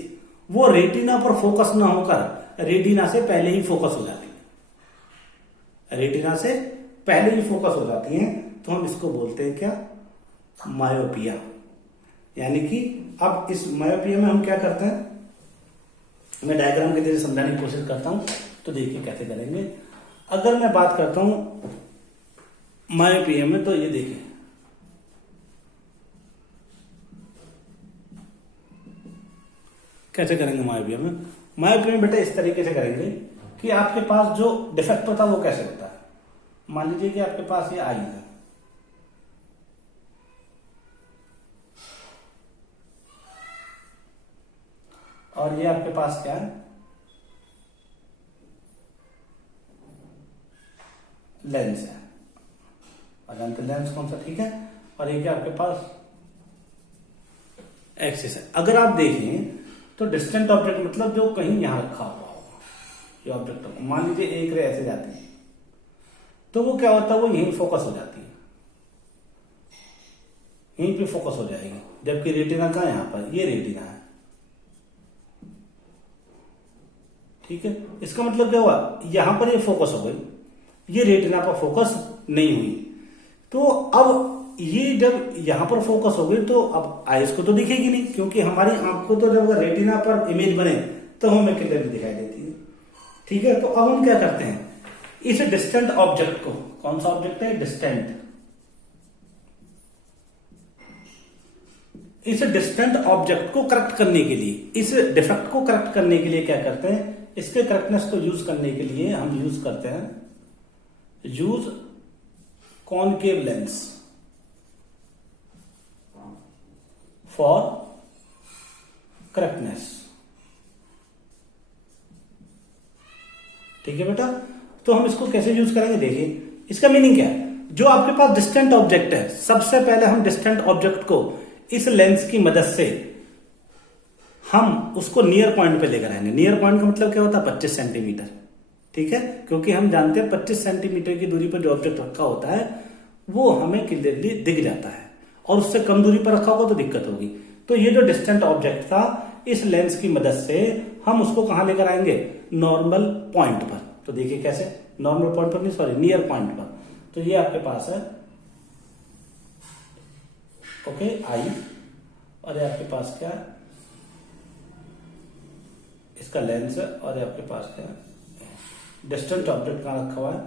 वो रेटिना पर फोकस ना होकर रेटिना से पहले ही फोकस हो जाती है, रेटिना से पहले ही फोकस हो जाती है। तो हम इसको बोलते हैं क्या? मायोपिया। यानी कि अब इस मायोपिया में हम क्या करते हैं, मैं डायग्राम के जरिए समझाने की कोशिश करता हूं, तो देखिए कैसे करेंगे। अगर मैं बात करता हूं मायोपिया में, तो ये देखिए कैसे करेंगे मायोपिया में। मायोपिया में बेटा इस तरीके से करेंगे कि आपके पास जो डिफेक्ट होता है वो कैसे होता है। मान लीजिए कि आपके पास ये आई है, और ये आपके पास क्या है? लेंस है। और जानते लेंस कौन सा? ठीक है। और ये क्या आपके पास? एक्सिस है। अगर आप देखें तो डिस्टेंट ऑब्जेक्ट मतलब जो कहीं यहां रखा हुआ होगा ये ऑब्जेक्ट, मान लीजिए एक रे ऐसे जाती है तो वो क्या होता है, वो यहीं फोकस हो जाती है, यहीं पे फोकस हो जाएगी। जबकि रेटिना कहां? यहां पर, ये रेटिना है। ठीक है। इसका मतलब क्या हुआ, यहां पर ये फोकस हो गई, ये रेटिना पर फोकस नहीं हुई। तो अब ये जब यहां पर फोकस हो गई तो अब आइस को तो दिखेगी नहीं, क्योंकि हमारी आंख को तो जब रेटिना पर इमेज बने तो हमें क्लियरली दिखाई देती है। ठीक है। तो अब हम क्या करते हैं, इस डिस्टेंट ऑब्जेक्ट को, कौन सा ऑब्जेक्ट है? डिस्टेंट। इस डिस्टेंट ऑब्जेक्ट को करेक्ट करने के लिए, इस डिफेक्ट को करेक्ट करने के लिए क्या करते हैं, इसके करेक्टनेस को यूज करने के लिए हम यूज करते हैं, use concave lens for correctness. ठीक है बेटा। तो हम इसको कैसे यूज करेंगे, देखिए इसका मीनिंग क्या है। जो आपके पास डिस्टेंट ऑब्जेक्ट है, सबसे पहले हम डिस्टेंट ऑब्जेक्ट को इस लेंस की मदद से हम उसको नियर पॉइंट पे लेकर आएंगे। नियर पॉइंट का मतलब क्या होता है? 25 सेंटीमीटर। ठीक है। क्योंकि हम जानते हैं 25 सेंटीमीटर की दूरी पर जो ऑब्जेक्ट रखा होता है वो हमें क्लियरली दिख जाता है, और उससे कम दूरी पर रखा होगा तो दिक्कत होगी। तो ये जो डिस्टेंट ऑब्जेक्ट था, इस लेंस की मदद से हम उसको कहां लेकर आएंगे? नॉर्मल पॉइंट पर। तो देखिए कैसे, नॉर्मल पॉइंट पर नहीं, सॉरी, नियर पॉइंट पर। तो ये आपके पास है ओके आई, और ये आपके पास क्या है? इसका लेंस है। और ये आपके पास क्या है? डिस्टेंट ऑब्जेक्ट कहां रखा हुआ है?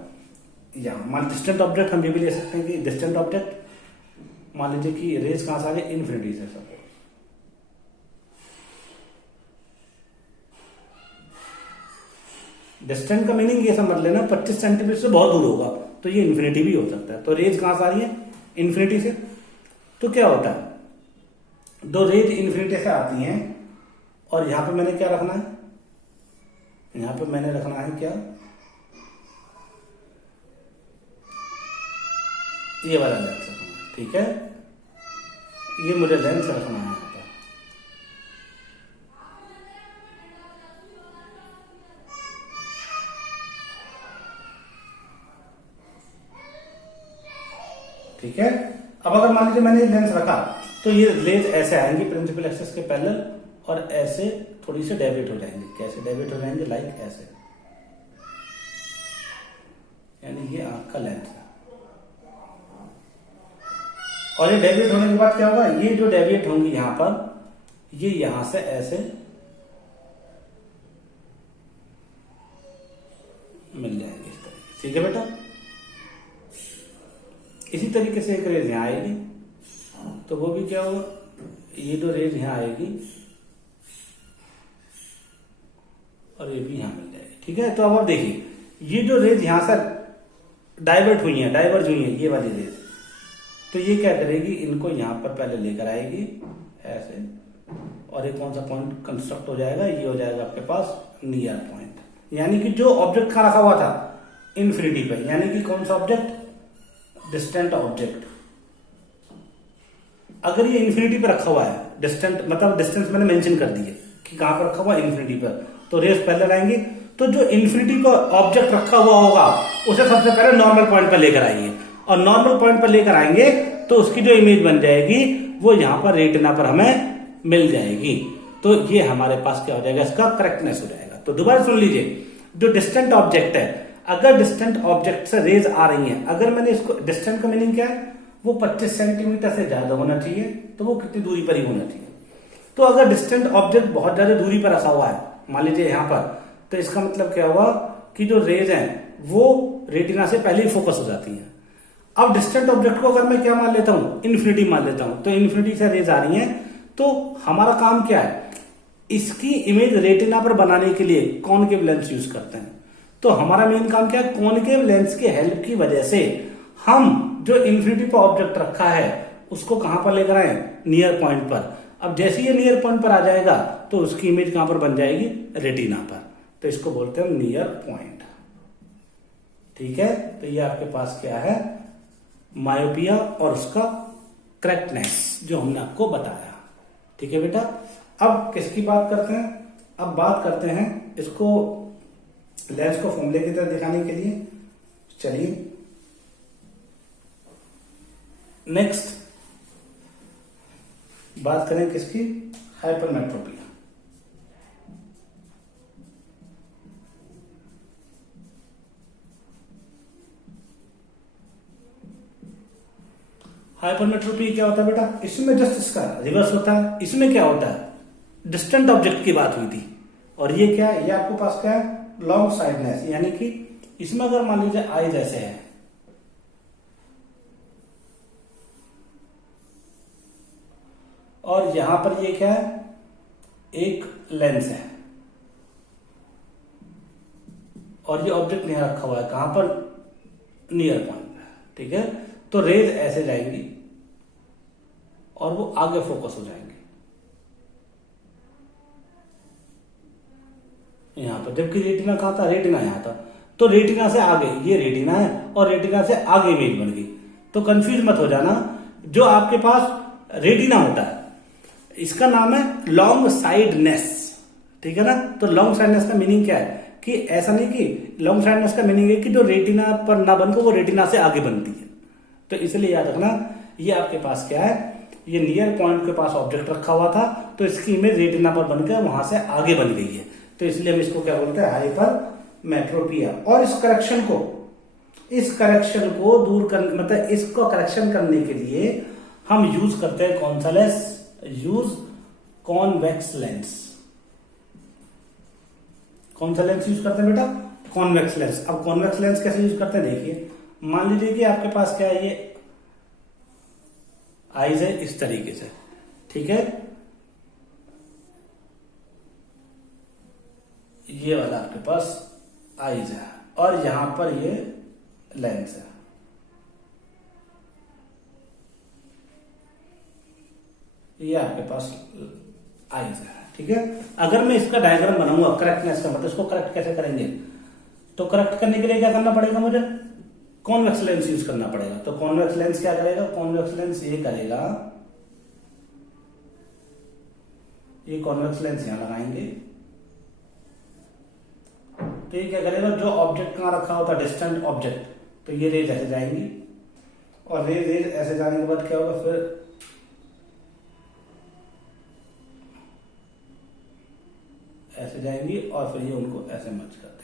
यहां। मान डिस्टेंट ऑब्जेक्ट हम ये भी ले सकते हैं कि डिस्टेंट ऑब्जेक्ट, मान लीजिए कि रेज कहां से आ रही है? इन्फिनिटी से। सब डिस्टेंट का मीनिंग ये समझ लेना, 25 सेंटीमीटर से बहुत दूर होगा तो ये इन्फिनिटी भी हो सकता है। तो रेज कहां से आ रही है? इन्फिनिटी से। तो क्या होता है, दो रेज इन्फिनिटी से आती हैं, और यहां पे मैंने क्या रखना है? यहां पे मैंने रखना है क्या? ये वाला लेंस रखना है। ठीक है। ये मुझे लेंस रखना है यहां पर। ठीक है। अब अगर मान लीजिए मैंने लेंस रखा तो ये रेज ऐसे आएंगी प्रिंसिपल एक्सिस के पैरेलल, और ऐसे थोड़ी सी डेविएट हो जाएंगे। कैसे डेविएट हो जाएंगे? लाइक ऐसे। यानी ये आंख का लेंथ है। और ये डेविएट होने के बाद क्या होगा, ये जो डेविएट होंगी यहां पर, ये यहां से ऐसे मिल जाएंगे इस तरीके। ठीक है बेटा, इसी तरीके से एक रेज यहां आएगी, तो वो भी क्या होगा, ये जो रेज यहां आएगी और ये भी यहां मिल जाएगी। ठीक है, तो अब आप देखिए, ये जो रेज यहां से डाइवर्ट हुई है, डाइवर्ज हुई है ये वाली रेज, तो ये क्या करेगी, इनको यहां पर पहले लेकर आएगी ऐसे, और ये कौन सा पॉइंट कंस्ट्रक्ट हो जाएगा, ये हो जाएगा आपके पास नियर पॉइंट। यानी कि जो ऑब्जेक्ट का रखा हुआ था इन्फिनिटी पे, यानी कि कौन सा ऑब्जेक्ट, डिस्टेंट ऑब्जेक्ट। अगर ये इन्फिनिटी पे रखा हुआ है, डिस्टेंट मतलब डिस्टेंस मैंने मेंशन कर दी है कि कहां पर रखा हुआ है, इन्फिनिटी पर, तो रेस पहले लाएंगे। तो जो इन्फिनिटी को ऑब्जेक्ट रखा हुआ होगा उसे सबसे पहले नॉर्मल पॉइंट पर लेकर आएंगे, और नॉर्मल पॉइंट पर लेकर आएंगे तो उसकी जो इमेज बन जाएगी वो यहां पर रेटिना पर हमें मिल जाएगी। तो ये हमारे पास क्या हो जाएगा, इसका करेक्टनेस हो जाएगा। तो दोबारा सुन लीजिए, जो डिस्टेंट ऑब्जेक्ट है, अगर डिस्टेंट ऑब्जेक्ट से रेज आ रही है, अगर मैंने इसको, डिस्टेंट का मीनिंग क्या है, वो 25 सेंटीमीटर से ज्यादा होना चाहिए, तो वो कितनी दूरी पर ही होना चाहिए। तो अगर डिस्टेंट ऑब्जेक्ट बहुत ज्यादा दूरी पर रखा हुआ है, मान लीजिए यहां पर, तो इसका मतलब क्या हुआ कि जो रेज है वो रेटिना से पहले ही फोकस हो जाती है। अब डिस्टेंट ऑब्जेक्ट को अगर मैं क्या मान लेता हूं, इन्फिनिटी मान लेता हूं, तो इन्फिनिटी से रेज आ रही है, तो हमारा काम क्या है, इसकी इमेज रेटिना पर बनाने के लिए कॉनकेव लेंस यूज करते हैं। तो हमारा मेन काम क्या है, कॉनकेव लेंस के हेल्प की वजह से हम जो इन्फिनिटी पर ऑब्जेक्ट रखा है उसको कहां पर लेकर आए, नियर पॉइंट पर। अब जैसे ये नियर पॉइंट पर आ जाएगा तो उसकी इमेज कहां पर बन जाएगी, रेटिना पर। तो इसको बोलते हैं नियर पॉइंट। ठीक है, तो ये आपके पास क्या है, मायोपिया और उसका करेक्टनेस जो हमने आपको बताया। ठीक है बेटा, अब किसकी बात करते हैं, अब बात करते हैं इसको लेंस को फॉर्मूले की तरह दिखाने के लिए। चलिए नेक्स्ट बात करें किसकी, हाइपरमेट्रोपिया। हाइपरमेट्रोपी क्या होता है बेटा, इसमें जस्ट इसका रिवर्स होता है। इसमें क्या होता है, डिस्टेंट ऑब्जेक्ट की बात हुई थी, और ये क्या है, ये आपके पास क्या है, लॉन्ग साइडनेस। यानी कि इसमें अगर मान लीजिए आई जैसे है, और यहां पर ये क्या है, एक लेंस है, और ये ऑब्जेक्ट नहीं रखा हुआ है कहां पर, नियर पॉइंट। ठीक है, तो रेज ऐसे जाएंगी और वो आगे फोकस हो जाएंगे यहां पर, जबकि रेटिना कहां था, रेटिना यहां था। तो रेटिना से आगे, ये रेटिना है और रेटिना से आगे इमेज बन गई। तो कंफ्यूज मत हो जाना, जो आपके पास रेटिना होता है इसका नाम है लॉन्ग साइडनेस। ठीक है ना, तो लॉन्ग साइडनेस का मीनिंग क्या है, कि ऐसा नहीं कि लॉन्ग साइडनेस का मीनिंग है कि जो रेटिना पर ना बनकर वो रेटिना से आगे बनती है। तो इसलिए याद रखना, ये आपके पास क्या है, ये नियर पॉइंट के पास ऑब्जेक्ट रखा हुआ था, तो इसकी इमेज रेटिना पर बनकर वहां से आगे बन गई है। तो इसलिए हम इसको क्या बोलते हैं, हाइपरमेट्रोपिया। और इस करेक्शन को दूर कर, मतलब इसको करेक्शन करने के लिए हम यूज करते हैं कौन सा लेंस, यूज कॉन्वेक्स लेंस। कौन सा लेंस यूज करते हैं बेटा, कॉन्वेक्स लेंस। अब कॉन्वेक्स लेंस कैसे यूज करते हैं, देखिए मान लीजिए कि आपके पास क्या है, ये आईज है इस तरीके से। ठीक है, ये वाला आपके पास आईज है, और यहां पर ये लेंस है। ये आपके पास आईज है। ठीक है, अगर मैं इसका डायग्राम बनाऊंगा करेक्टनेस का, मतलब इसको करेक्ट कैसे करेंगे, तो करेक्ट करने के लिए क्या करना पड़ेगा, मुझे कॉन्वेक्स लेंस यूज करना पड़ेगा। तो कॉन्वेक्स लेंस क्या करेगा, कॉन्वेक्स लेंस ये करेगा, ये कॉन्वेक्स लेंस यहां लगाएंगे, तो ये क्या करेगा, जो ऑब्जेक्ट कहां रखा होता है, डिस्टेंट ऑब्जेक्ट, तो ये रेज ऐसे जाएंगी, और रेज ऐसे जाने के बाद क्या होगा, फिर ऐसे जाएंगी, और फिर ये उनको ऐसे मर्ज कर देगा।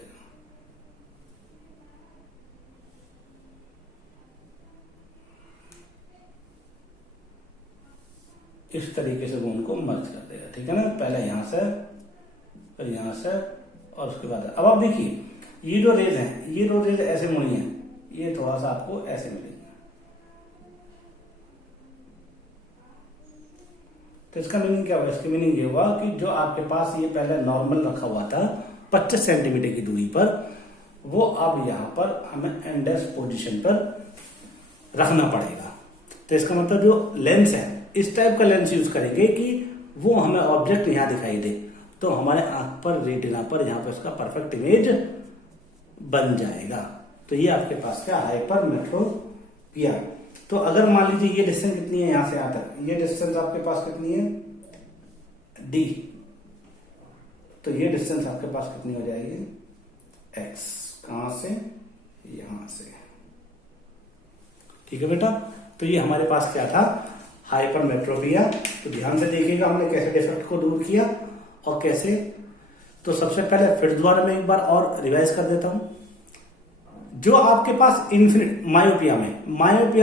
इस तरीके से वो उनको मर्ज कर देगा, ठीक है ना। पहले यहां से, फिर यहां से, और उसके बाद अब आप देखिए ये जो रेज हैं, ये दो रेज ऐसे मुड़ी हैं, ये थोड़ा सा आपको ऐसे मिलेगी। तो इसका मीनिंग क्या हुआ? इसका मीनिंग ये हुआ कि जो आपके पास ये पहले नॉर्मल रखा हुआ था 25 सेंटीमीटर की दूरी पर, वो अब यहां पर हमें इंडेक्स पोजीशन पर रखना पड़ेगा। तो इसका मतलब जो लेंस है, इस टाइप का लेंस यूज करेंगे कि वो हमें ऑब्जेक्ट यहां दिखाई दे, तो हमारे आंख पर, रेटिना पर यहां पर उसका परफेक्ट इमेज बन जाएगा। तो ये आपके पास क्या, हाइपरमेट्रोपिया। तो अगर मान लीजिए ये डिस्टेंस कितनी है यहां से यहां तक, ये डिस्टेंस आपके पास कितनी है, डी, तो ये डिस्टेंस आपके पास कितनी हो जाएगी, एक्स। कहां से, यहां से, ठीक है बेटा। तो ये हमारे पास क्या था, हाइपरमेट्रोपिया। तो ध्यान से देखिएगा हमने कैसे डिफेक्ट को दूर किया और कैसे। तो सबसे पहले फिर दोबारा मैं एक बार और रिवाइज कर देता हूं। जो आपके पास मायोपिया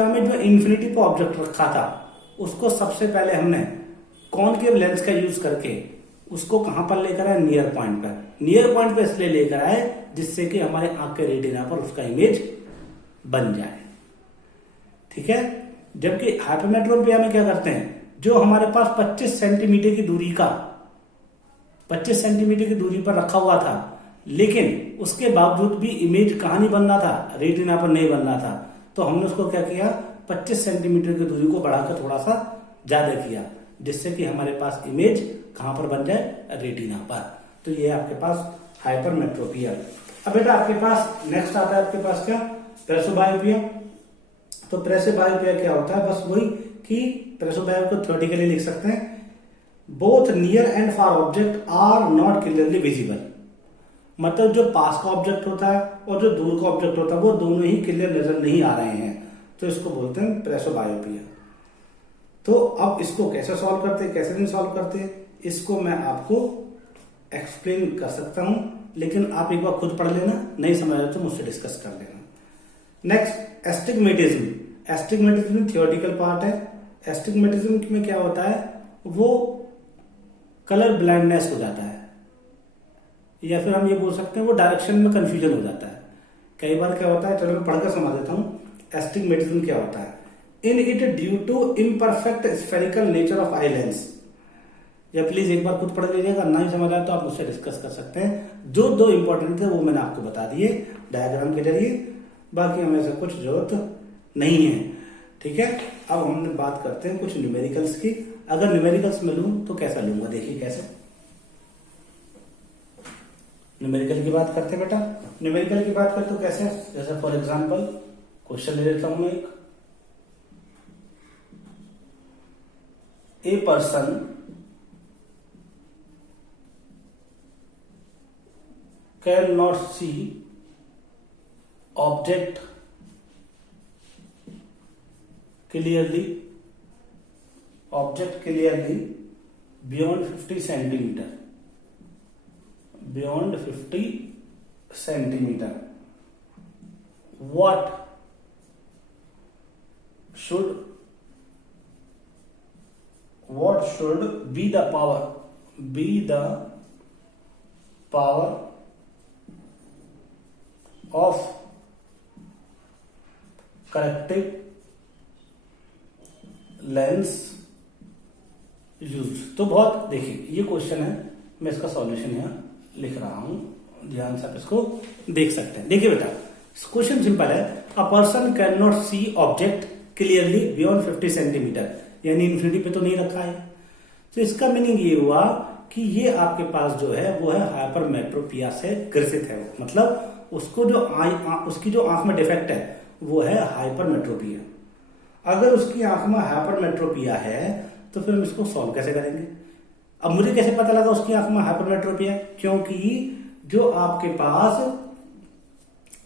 में जो इन्फिनिटी पे ऑब्जेक्ट रखा था, उसको सबसे पहले हमने कॉनकेव लेंस का यूज करके उसको कहां पर लेकर आए, नियर पॉइंट पर। नियर पॉइंट पे इसलिए लेकर आए जिससे कि हमारे आंख के रेटिना पर उसका इमेज बन जाए, ठीक है। जबकि हाइपरमेट्रोपिया में क्या करते हैं, जो हमारे पास 25 सेंटीमीटर की दूरी का, 25 सेंटीमीटर की दूरी पर रखा हुआ था, लेकिन उसके बावजूद भी इमेज कहां नहीं बन रहा था, रेटिना पर नहीं बन रहा था। तो हमने उसको क्या किया, 25 सेंटीमीटर की दूरी को बढ़ाकर थोड़ा सा ज्यादा किया, जिससे कि हमारे पास इमेज कहां पर बन जाए, रेटिना पर। तो ये आपके पास हाइपरमेट्रोपिया। अब बेटा आपके पास नेक्स्ट आता है आपके पास क्या, प्रेसोबायोपिया। तो प्रेसोबायोपिया क्या होता है, बस वही कि प्रेसोबायोपिया को थ्योरेटिकली लिख सकते हैं, both near and far object are not clearly visible. मतलब जो पास का ऑब्जेक्ट होता है और जो दूर का ऑब्जेक्ट होता है वो दोनों ही क्लियर नजर नहीं आ रहे हैं, तो इसको बोलते हैं प्रेसोबायोपिया। तो अब इसको कैसे सॉल्व करते हैं, कैसे नहीं सॉल्व करते, इसको मैं आपको एक्सप्लेन कर सकता हूं, लेकिन आप एक बार खुद पढ़ लेना, नहीं समझ आए तो मुझसे डिस्कस कर लेना। Next, astigmatism. Astigmatism theoretical part है। एस्टिग्मेटिज्म में क्या होता है, वो कलर ब्लाइंडनेस हो जाता है, या फिर हम ये बोल सकते हैं वो डायरेक्शन में कंफ्यूजन हो जाता है। कई बार क्या होता है, चलो मैं पढ़कर समझा देता हूं। एस्टिग्मेटिज्म क्या होता है, in it due to imperfect spherical nature of eye lens. या प्लीज एक बार खुद पढ़ लीजिएगा, नहीं समझ आया तो आप मुझसे डिस्कस कर सकते हैं। जो दो इंपॉर्टेंट थे वो मैंने आपको बता दिए डायग्राम के जरिए, बाकी हमें से कुछ जरूरत नहीं है, ठीक है। अब हम बात करते हैं कुछ न्यूमेरिकल्स की। अगर न्यूमेरिकल्स में लूं तो कैसा लूंगा, देखिए कैसे न्यूमेरिकल की बात करते हैं बेटा। न्यूमेरिकल की बात करते तो कैसे, जैसे फॉर एग्जांपल क्वेश्चन ले लेता हूं मैं एक, a person can not see object clearly beyond 50 centimetre, beyond 50 centimetre. what should be the power of corrective lens used। तो बहुत देखिए ये क्वेश्चन है, मैं इसका सॉल्यूशन यहां लिख रहा हूं, ध्यान से आप इसको देख सकते हैं। देखिए बेटा क्वेश्चन सिंपल है, a person can not see object clearly beyond 50 centimetre, यानी इन्फिनिटी पे तो नहीं रखा है। तो इसका मीनिंग ये हुआ कि ये आपके पास जो है वो है हाइपरमेट्रोपिया से ग्रसित है, मतलब उसको जो उसकी जो आंख में डिफेक्ट है वो है हाइपरमेट्रोपिया। अगर उसकी आंख में हाइपरमेट्रोपिया है तो फिर हम इसको सॉल्व कैसे करेंगे। अब मुझे कैसे पता लगा उसकी आंख में हाइपरमेट्रोपिया, क्योंकि जो आपके पास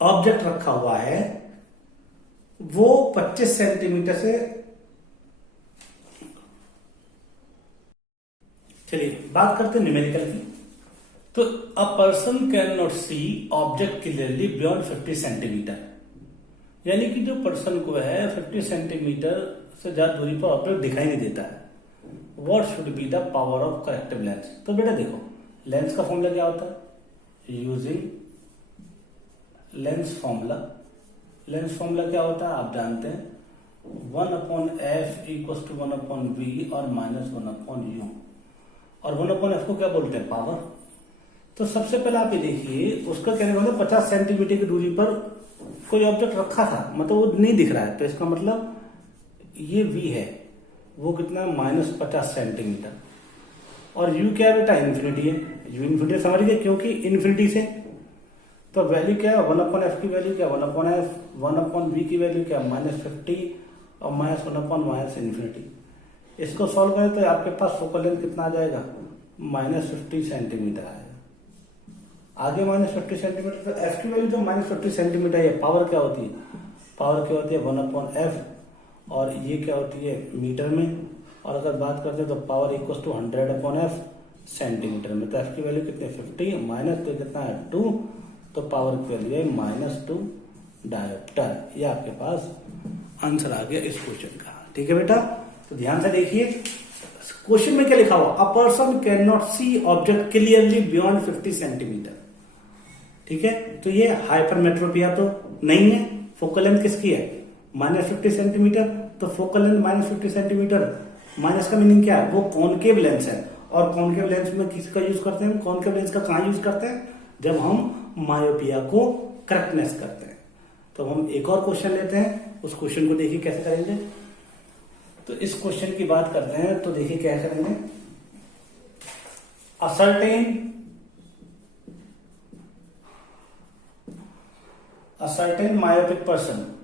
ऑब्जेक्ट रखा हुआ है वो 25 सेंटीमीटर से, चलिए बात करते हैं न्यूमेरिकल की। तो a person can not see object clearly beyond 50 centimetre, यानी कि जो पर्सन को है 50 सेंटीमीटर से ज्यादा दूरी पर ऑब्जेक्ट दिखाई नहीं देता है। What should be the power of corrective lens. तो बेटा देखो, लेंस का फॉर्मूला क्या होता है, using lens formula. Lens formula क्या होता है आप जानते हैं, 1/f इक्वल टू 1/v और -1/u। और 1/f को क्या बोलते हैं, पावर। तो सबसे पहले आप ये देखिए, उसका कहने का मतलब 50 सेंटीमीटर की दूरी पर कोई ऑब्जेक्ट रखा था, मतलब वो नहीं दिख रहा है, तो इसका मतलब ये v है, वो कितना है, -50 सेंटीमीटर। और u क्या है बेटा, इन्फिनिटी है। u इन्फिनिटी समझ गए, क्योंकि इन्फिनिटी से तो वैल्यू क्या है, 1/f की वैल्यू क्या, 1/f, 1/v की वैल्यू क्या, -50 और -1/-इन्फिनिटी। इसको सॉल्व करें तो आपके पास फोकल लेंथ कितना आ जाएगा, -50 सेंटीमीटर आएगा। आगे -50 सेंटीमीटर, तो f की वैल्यू तो -50 सेंटीमीटर है। पावर क्या होती है, पावर क्या होती है 1/f, और ये क्या होती है मीटर में। और अगर बात करते हैं तो power equal to 100/f centimetre में। तो f की वैल्यू कितनी है 50, माइनस तो कितना है 2, तो पावर की वैल्यू है -2 डायोप्टर। ये आपके पास आंसर आ गया इस क्वेश्चन का। ठीक है बेटा, तो ध्यान से देखिए क्वेश्चन में क्या लिखा हुआ, a person can not see object clearly beyond 50 centimetre. ठीक है, तो ये हाइपरमेट्रोपिया तो नहीं है। फोकल लेंथ किसकी है, -50 सेंटीमीटर। तो फोकल लेंथ -50 सेंटीमीटर, माइनस का मीनिंग क्या है, वो कॉनकेव लेंस है। और कॉनकेव लेंस में किसका यूज करते हैं, कॉनकेव लेंस का कहां यूज करते हैं, जब हम मायोपिया को करेक्टनेस करते हैं। तो हम एक और क्वेश्चन लेते हैं, उस क्वेश्चन को देखिए कैसे करेंगे। तो इस क्वेश्चन की बात करते हैं, तो देखिए क्या करेंगे, a certain myopic person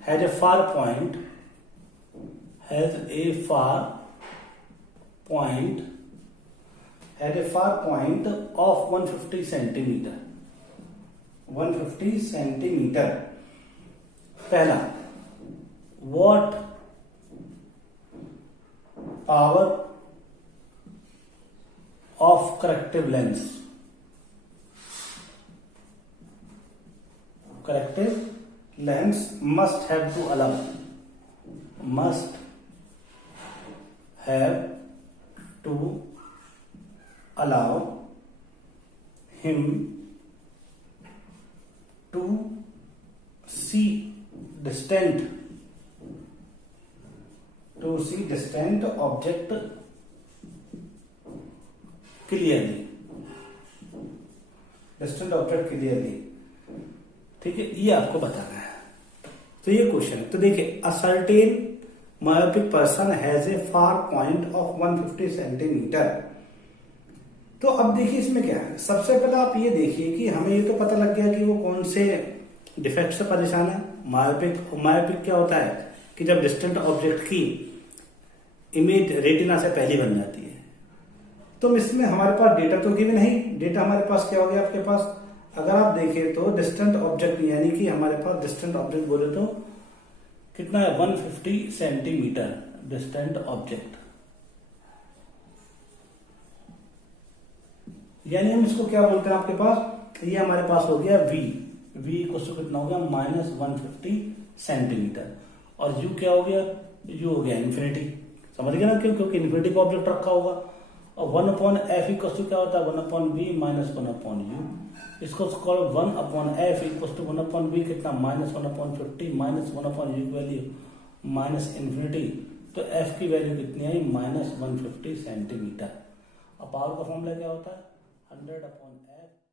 has a far point of 150 centimeter. 150 centimetre. पहला, what power of corrective lens, corrective lens must have to allow him to see distant object clearly, ठीक है, ये आपको बताना है। तो ये क्वेश्चन है, तो देखिए, a certain myopic person has a far point of 150 centimetre. तो अब देखिए इसमें क्या है, सबसे पहले आप ये देखिए कि हमें ये तो पता लग गया कि वो कौन से डिफेक्ट से परेशान है। मायोपिक क्या होता है कि जब डिस्टेंट ऑब्जेक्ट की इमेज रेटिना से पहले बन जाती है। तो इसमें हमारे पास डेटा तो गिवन नहीं, डेटा हमारे पास क्या हो गया आपके पास, अगर आप देखें तो डिस्टेंट ऑब्जेक्ट, यानी कि हमारे पास डिस्टेंट ऑब्जेक्ट बोले तो कितना है 150 सेंटीमीटर डिस्टेंट ऑब्जेक्ट, यानी हम इसको क्या बोलते हैं आपके पास, ये हमारे पास हो गया v को कितना हो गया -150 सेंटीमीटर। और u क्या हो गया, u हो गया इन्फिनिटी, समझ गए ना, क्योंकि इन्फिनिटी का ऑब्जेक्ट रखा होगा। और 1/f इक्वल क्या होता है 1/v -1/u। इसको 1/f इक्वल टू 1/v कितना -1/50 -1/u की वैल्यू -इन्फिनिटी। तो f की वैल्यू कितनी आई -150 सेंटीमीटर। अब पावर का फॉर्मूला क्या होता है 100/f।